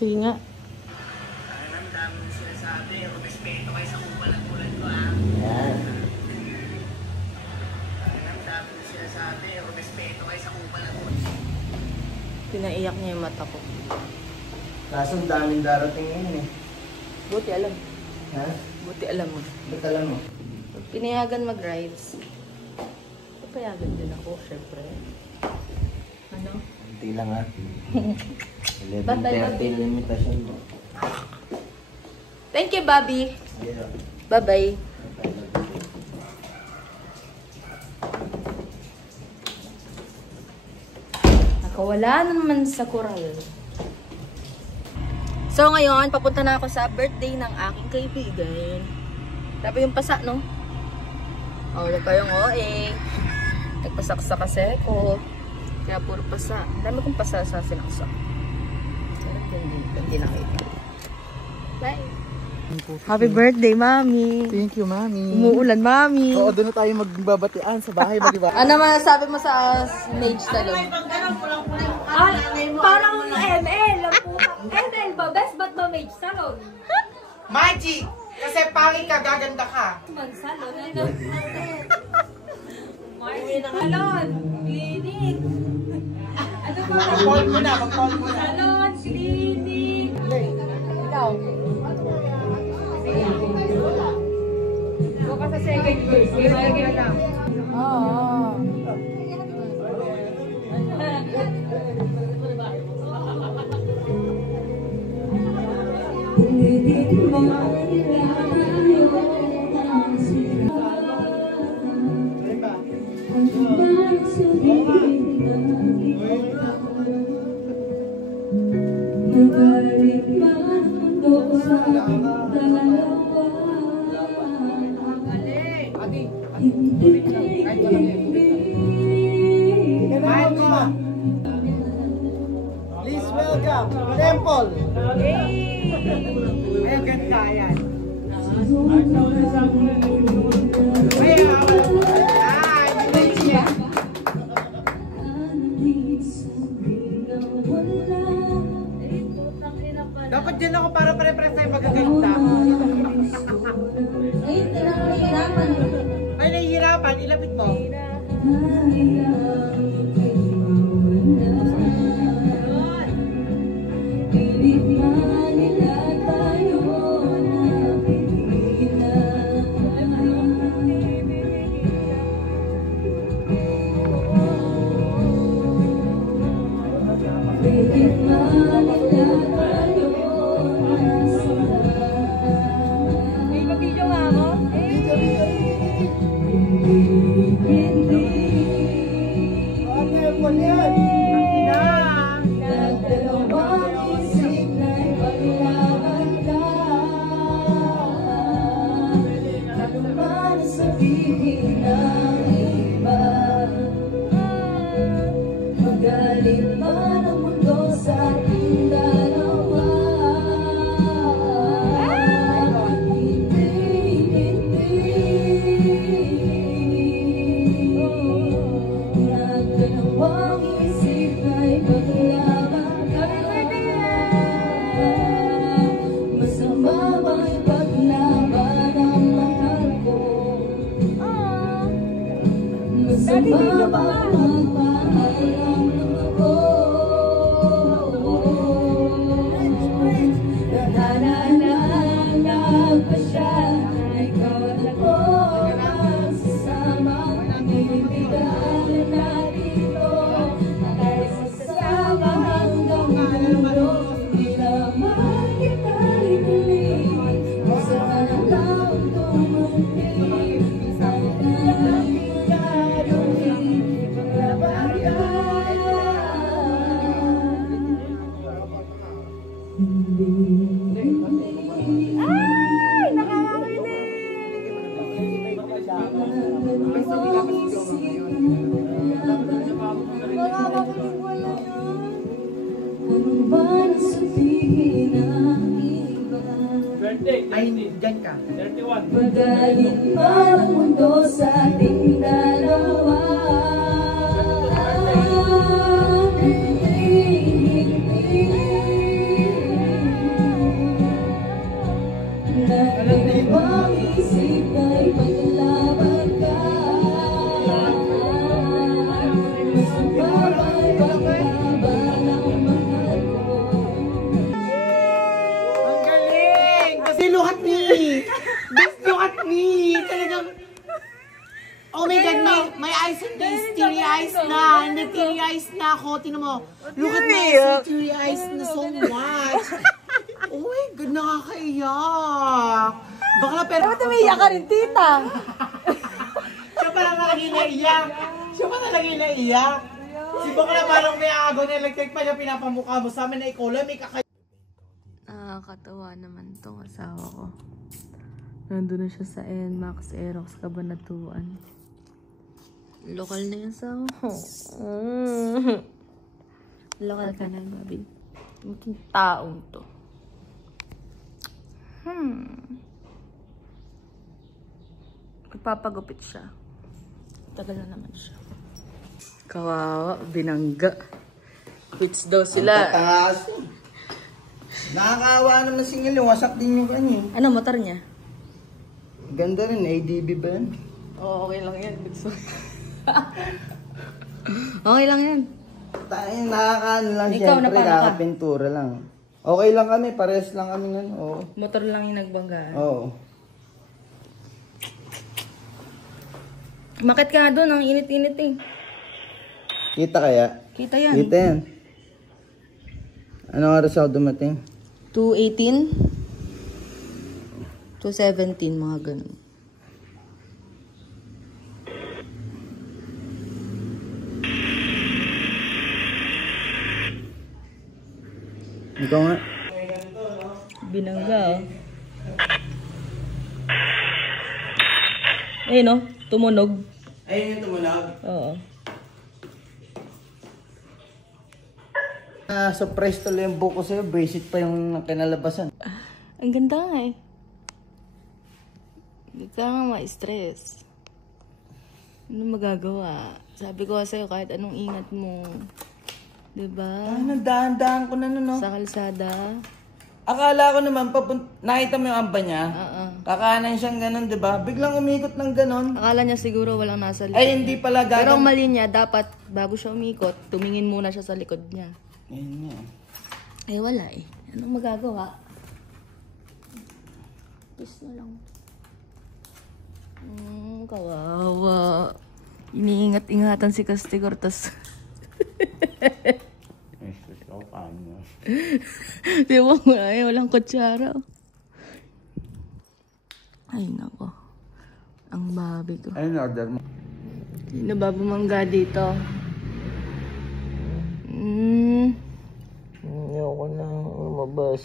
Sige nga. Ang sinasabi, respeto kayo sa kupal at tulad ko, ha? Yan. Ang sinasabi, respeto kayo sa kupal at tulad ko. Pinaiyak niya yung mata ko. Kaso ang daming darating ngayon eh. Buti alam. Ha? Buti alam mo. Ba't alam mo? Pag pinayagan mag-rides, papayagan din ako, syempre. Ano? Hindi lang ha. Batay 11:30 limitasyon mo. Thank you, Bobby. Yeah. Bye-bye. Nakawala na naman sa koral. So ngayon, papunta na ako sa birthday ng aking kaibigan. Grabe yung pasa, no? Oh, huwag kayong OA. Nagpasaksa kasi ako. Kaya puro pasa. Ang dami kong pasa sa sinaksa. Hindi nakita. Bye! Happy birthday, Mami! Thank you, Mami. Umuulan, Mami! Oo, doon na tayo magbabatian sa bahay, mag-iba. Ano masasabi mo sa Mage Talon? Ay, parang ML. ML ba? Best ba't ba Mage Salon? Magic! Kasi pangit ka, gaganda ka. Mag-salon. Ano? Salon. Clinic. Ano ba? Mag-call mo na, mag-call mo na. Salon. Clinic. Ikaw? Bukas sa second verse. Second lang. Oo. Please welcome, Temple! Ay, ang ganda yan. Dapat dyan ako para pare-pare sa'yo magaganda. Ay, nahihirapan. Ilapit mo. Ay, dyan ka. 31. Magaling pa ang mundo sa ating dalawa. na. Hindi, teary eyes na ako. Tingnan mo. Look at my teary eyes na so much. Oh my God, nakakaiyak. Bakla pero... Ba't umiiyak ka rin, tita? Siya parang lagi naiyak. Siya pa talaga naiyak. Si Bakla parang may agaw na electric pa niya pinapamukha mo sa amin na ikaw lang may kakay... Nakakatawa naman tong asawa ko. Nandun na siya sa NMAX Aerox Cabanatuan. Lokal na yung asawa ko. Lokal ka na, baby. Mukhang taong to. Papagupit siya. Tagal na naman siya. Kawawa, binangga. Quits daw sila. Tatangas. Nakakaawa naman singil yung wasak din yung kanya. Ano motor niya? Ganda rin, ADB ba yan? Oo, okay lang yan. Okay lang yan. Tayo, nakakaano lang Ikaw, siyempre, napano ka? nakapintura lang. Okay lang kami, pares lang kami nga. Oo. Motor lang yung nagbanggaan. Oo. Makit ka nga doon, ang init-init eh. Kita kaya? Kita yan. Kita yan. Anong oras ako dumating? 2:18? 2:17, mga ganun. Ikaw nga. Binangga, oh. Eh, no? Tumunog. Ayun yung tumunog. Oo. Surprise tuloy yung buko sa'yo. Basic pa yung kinalabasan. Ang ganda nga eh. Hindi ka nga ma-stress. Ano magagawa? Sabi ko sa'yo kahit anong ingat mo. Diba? Ay, nagdahan-dahan ko na no. Sa kalsada. Akala ko naman, nakita mo yung amba niya? Oo. Kakanan siyang ganun, di ba? Biglang umikot ng ganun. Akala niya siguro walang nasa likod. Ay, hindi pala Pero ang gagawin. mali niya, dapat bago siya umikot, tumingin muna siya sa likod niya. Ayun nga. Eh wala eh. Anong magagawa? Peace na lang. Kawawa. Iniingat-ingatan si Castigor, tas... Di ba nga eh, walang kutsara. Ay nako. Ang babi ko. Ayun, order mo. Sino ba bumangga dito? Ayoko na lumabas.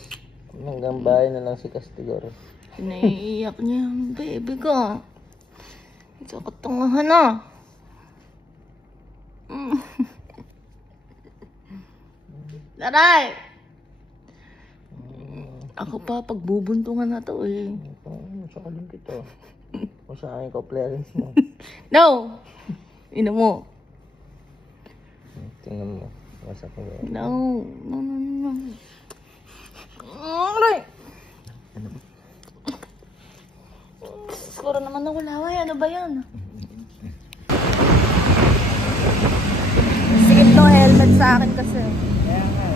Hanggang bahay na lang si Castigor. Naiiyak niya yung baby ko. Ito katungahan na. Taray! Ako pa, pagbubuntungan na to eh. Saka din kita. Kung sa akin ko, clearance mo. No! Ina mo. Tingnan mo. Wasak mo. No. No, no, no. Aray! Siguro naman nawala. Ano ba yan? Sigit no helmet sa akin kasi. Kaya nga.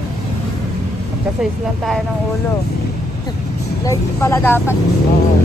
Magkasize lang tayo ng ulo. Like pala dapat. Oo.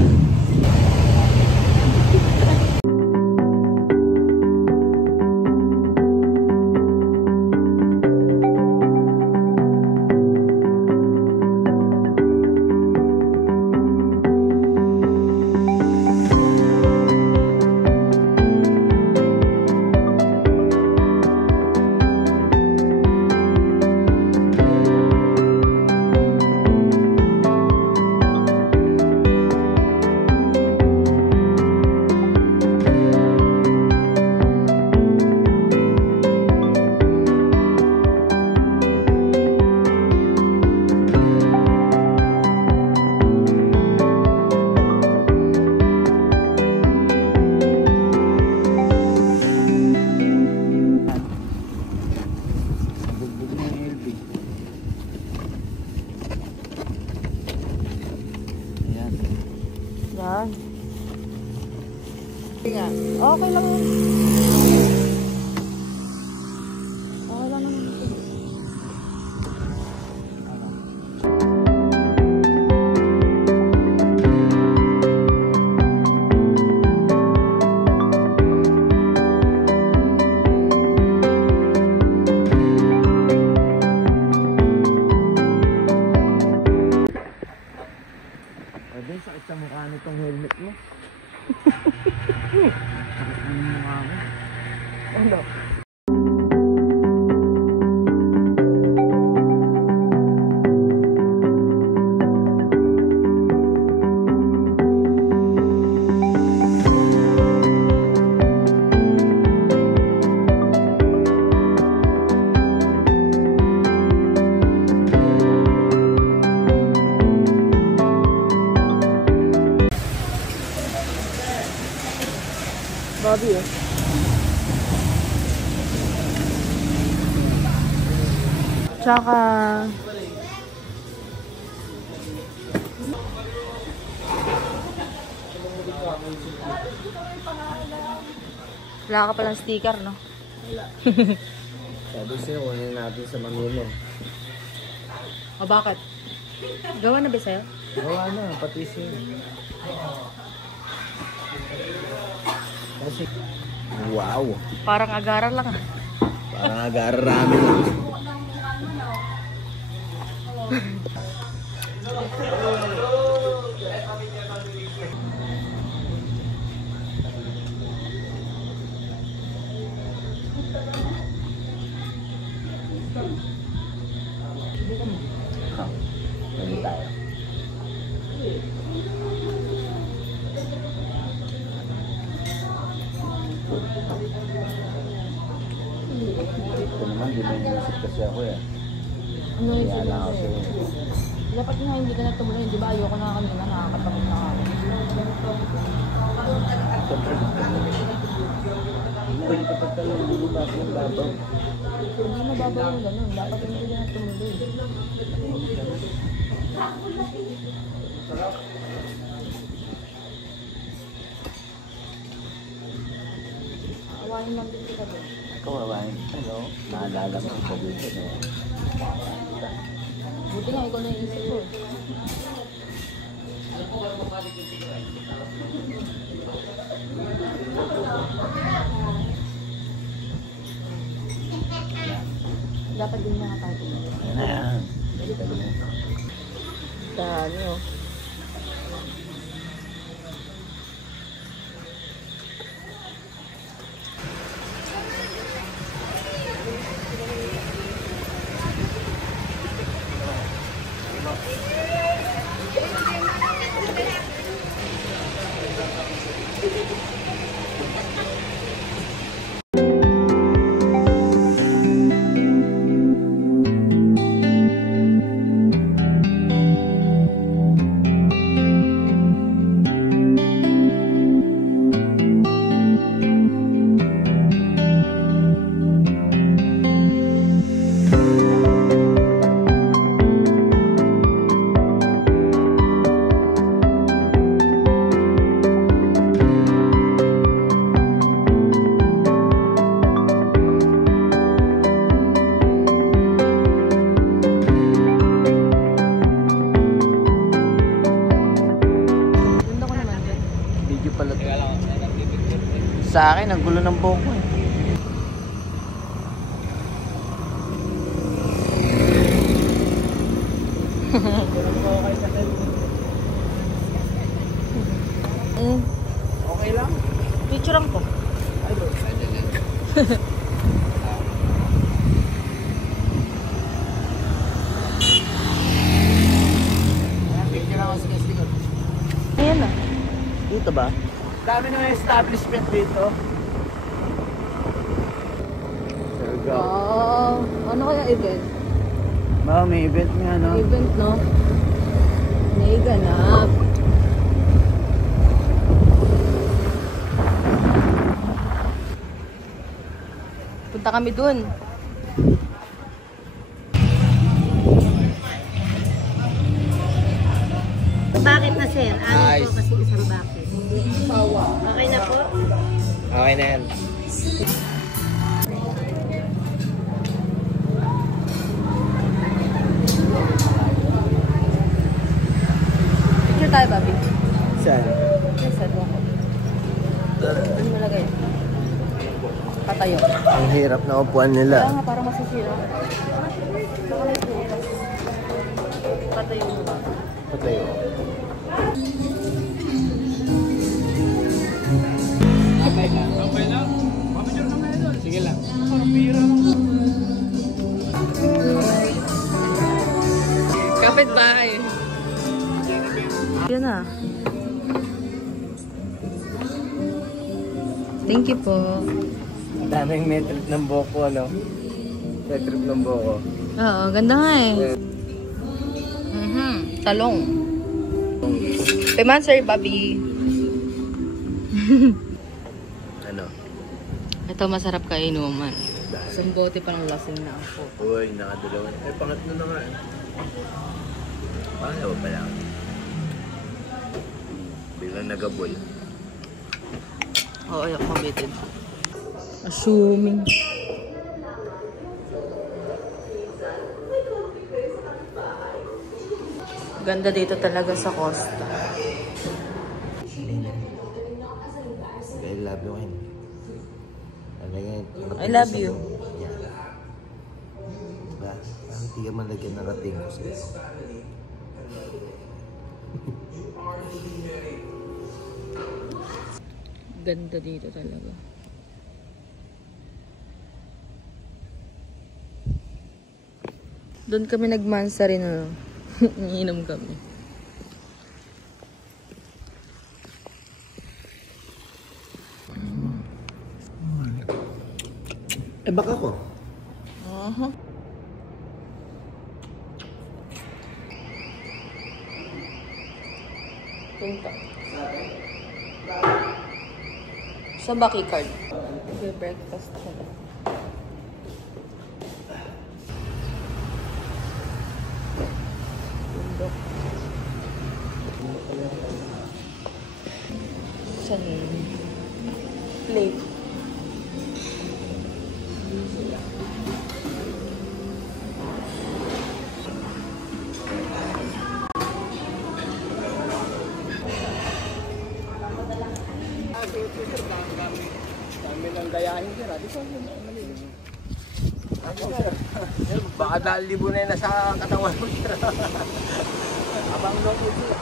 Yan. Okay lang yun. Okay lang naman ito. Bobby eh. Tsaka... Wala ka palang sticker, no? Wala. Sabi sa'yo, kunin natin sa mamilo. O bakit? Gawa na ba sa'yo? Gawa na, pati siya. Kasi, wow! Parang agara lang ah. Parang agararami lang. Pwede tayo. Ito naman, di ba inisip kasi ako eh. Ano yung Kaya lang ako sa'yo. Dapat nga hindi ka na tumuloy, di ba? Ayoko na kami na nakakapagod na ako. Pwede kapag talagang bubaba yung babaw. Hindi mababaw yung ganun. Dapat hindi ka na tumuloy. Awayin lang din kita doon. Kawawain. Ano? Naalala mo sa dito na yan. Buti nga, ikaw na yung isip ko. Dapat din mga tayo. Yan na yan. Dali mo. Dami oh. Video pala to. Sa akin, ang gulo ng buhok ko eh. Okay lang? Picturean ko. Ay, bro. Picture ako sa guest ko. Ayan na. Dito ba? Dami na establishment dito. Sarga. Wow. Ano kaya event? May event nga, no? Event, no? May ganap. Punta kami dun. Bakit na, sir? Ano Nice. po kasi isang bakit? Okay na po? Okay na yan. Picture tayo, Bobby. Saan? Yes, ano ako. Ano mo lagay? Patayo. Ang hirap na upuan Kaya nila. nga, parang masisira. Saka may putas. Patayo mo ba? Patayo. Sige lang. Kapit bahay. Yun na. Thank you po. Daming may trip ng boko, ano? May trip ng boko. Oo, ganda nga eh. Talong. Peman, sir, Bobby. Ano? Ito masarap kainuman. Isang bote pa ng lasing na ako. Uy, nakadalawa. Eh, pangatlo na nga. Pangalawa pa lang. Biglang nagabol. Oo, yung committed. Assuming. Ganda dito talaga sa Costa. I love you, Ken. I love you. Diba? Bakit di ka malagyan ng rating ko sa'yo? Ganda dito talaga. Doon kami nagmansa rin, ano. Iinom kami. Eh, baka ko. Punta. Sa Baki Card. Breakfast ko na. Bundok. Saan yun? Plate. Baka dahil libo na yun nasa katawan mo. Abang loko sila.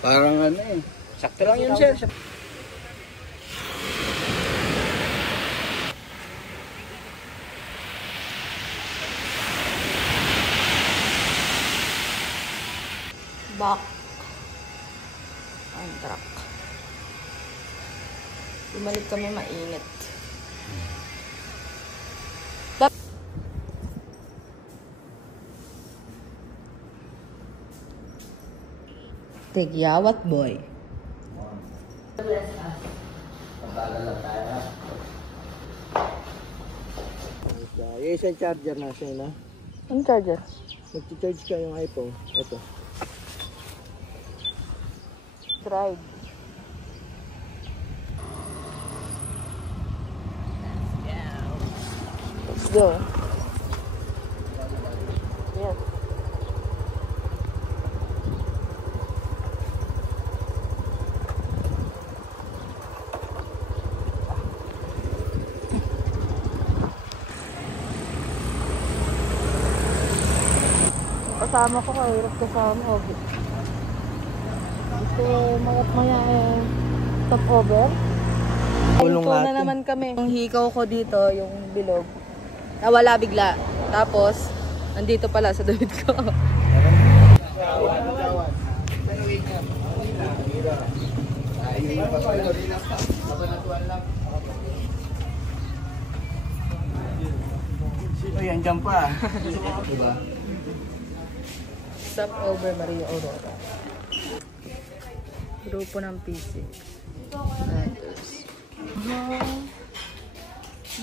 Parang ano eh. Sakto lang yun, sir. Back. Ang truck. Bumalik kami mainit. Tigyawat boy. Yung isang charger na siya na. Ang charger? Mag-charge ka yung iPhone. Ito. Drive. Let's go. Yes. Kasama ko, kahirap kasama ko. Gusto mayat-maya top over. Ayun ko na naman kami. Yung hikaw ko dito, yung bilog, nawala bigla. Tapos, nandito pala sa damit ko. Uy, andyan pa. Diba? Stop over Maria Aurora. Grupo ng PC. Letters.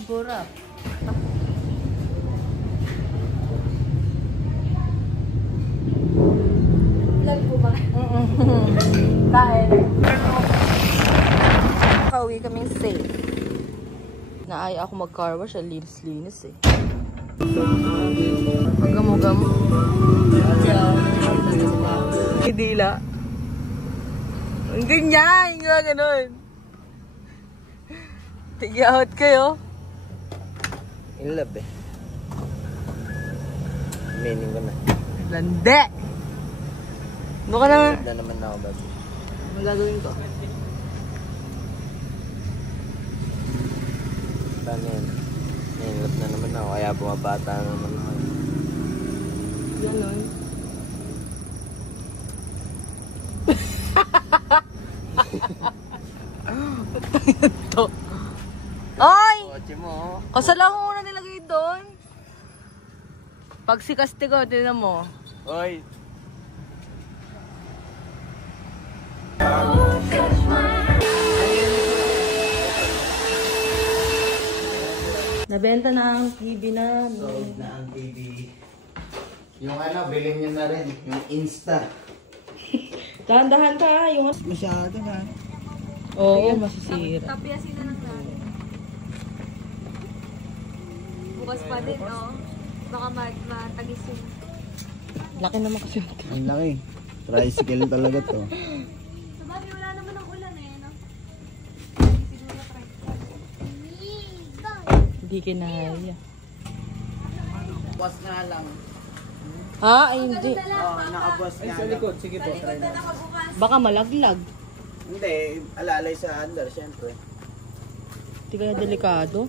Burap. Vlog po ba? Kain. Kauwi kaming safe. Naaya ako mag-car wash. Linis-linis eh. Magamo-gamo. Dila. Ang ganyan. Yung ganun. Tigyaot kayo. In love eh. Meaning ko na. Lande! Ano ka na? In love na naman ako, baby. Ano gagawin ko? Paano yan? In love na naman ako, kaya bumabata na naman ako. Ganon. Ito. Ay! Kotse mo. Kasala ko muna nilagay doon. Pag si Castigo, tinan mo. Oy! Nabenta na ang TV na. Sold na ang TV. Yung ano, bilhin nyo na rin. Yung Insta. Dahan-dahan ka. Yung... Masyado na. Oo, masisira. Tapiasin na lang natin. Bukas pa din, no? Baka matagis yung... Laki naman kasi. Ang laki. Tricycle talaga to. Sabi, wala naman ang ulan eh, no? Siguro Hindi kinaya. Bukas nga lang. Ha? Ay, hindi. Nakabukas nga lang. Sa likod, sige po. Try na. Baka malaglag. Hindi, alalay sa under, syempre. Hindi kaya delikado.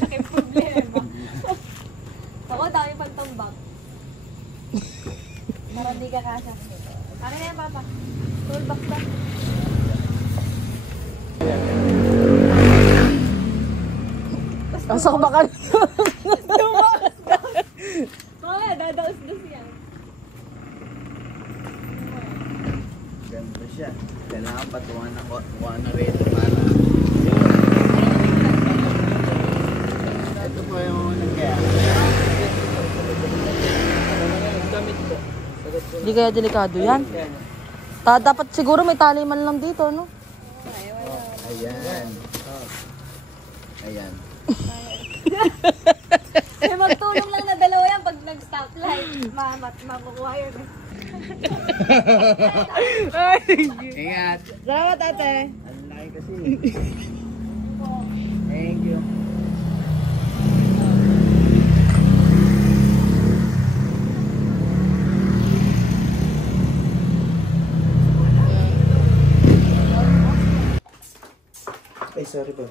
Sakit problema. Ako, dami pang tumbang. Para di ka kasya. Akin na yan, Papa. Toolbox ba? Pasok ba ka? Oo, dadaos-dos yan. Ganda siya. Kailangan patuwa na rin para. Ito po yung nangyari. Hindi kaya delikado yan. Dapat siguro may tali man lang dito, no? Ayan. Ayan. May magtulong lang na dalawa yan pag nag-stoplight. Makukuha yun. Ingat. Salamat, ate. Ang laki kasi. Thank you. Ay, sorry ba?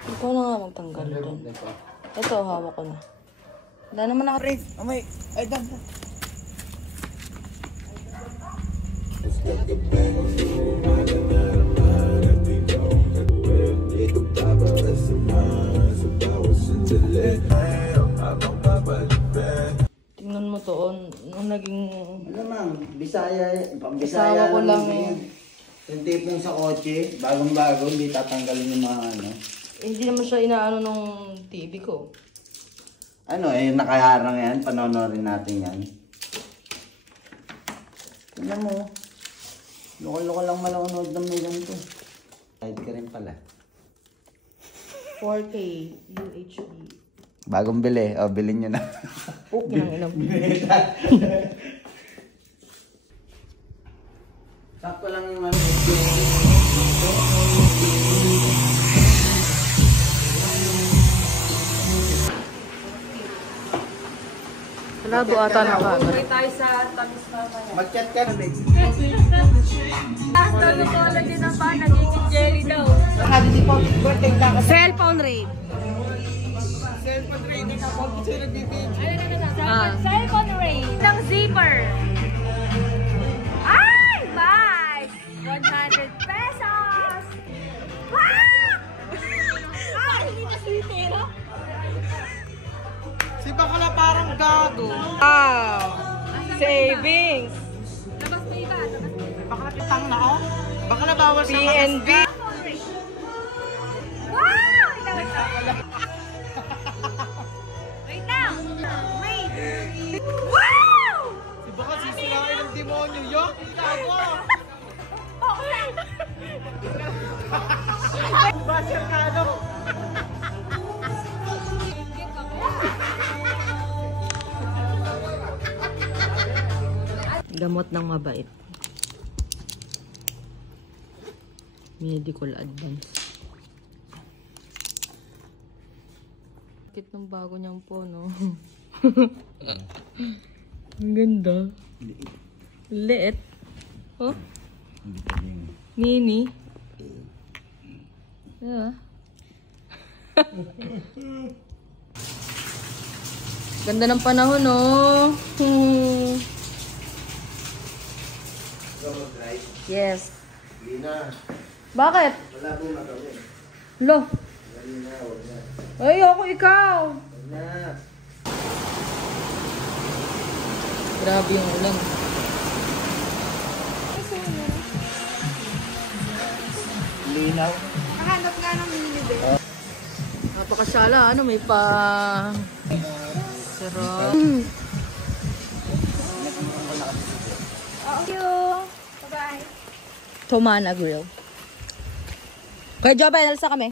Ikaw na nga magtanggal doon. Ito, hawak ko na. Wala naman naka... Amay, ay, dan. Tingnan mo to, nung naging... Ano mang, Bisaya Asawa ko lang yun. Yung tipong sa kotse, bagong-bago, hindi tatanggalin yung mga ano. Hindi naman siya inaano nung TV ko. Ano nakaharang yan, panonorin natin yan. Tignan mo, loko-loko lang manonood ng may ganito. Kahit ka rin pala. 4K UHD. Bagong bili, bilhin nyo na. Okay nang inom. Sakto lang yung ano. Malabo ata na ka. tayo sa tamis mamaya. Mag-chat ka na, babe. Sabi ko lagi na pa, nagiging jelly daw. Cellphone rate. Cellphone ring ng zipper. Ay! Bye! 100 pesos! Wow! Ay! Hindi na sitero. Si Bakala parang gago. Wow! Savings! Labas mo iba, labas mo iba. Bakala pitang na, oh. Bakala bawal sa PNB! Wow! Wait lang! Wait! Wow! Si Bakala sisirain ng demonyo. Yok! Gago! Basher ka, ano? Gamot ng mabait. Medical advance. Bakit ng bago niyang po, no? Ang ganda. Liit. Oh. Mini. Yeah. Ganda ng panahon, no? Yes. Hindi na. Bakit? Wala mo magawin. Lo. Dali na, huwag na. Ay, ako ikaw. Huwag na. Grabe yung ulan. Hindi ilaw. Nahanap nga ng minibel. Napakasyala, ano, may pa... Sarap. Thank you. Bye-bye. Tomana Grill. Kaya Jobel, alsa kami.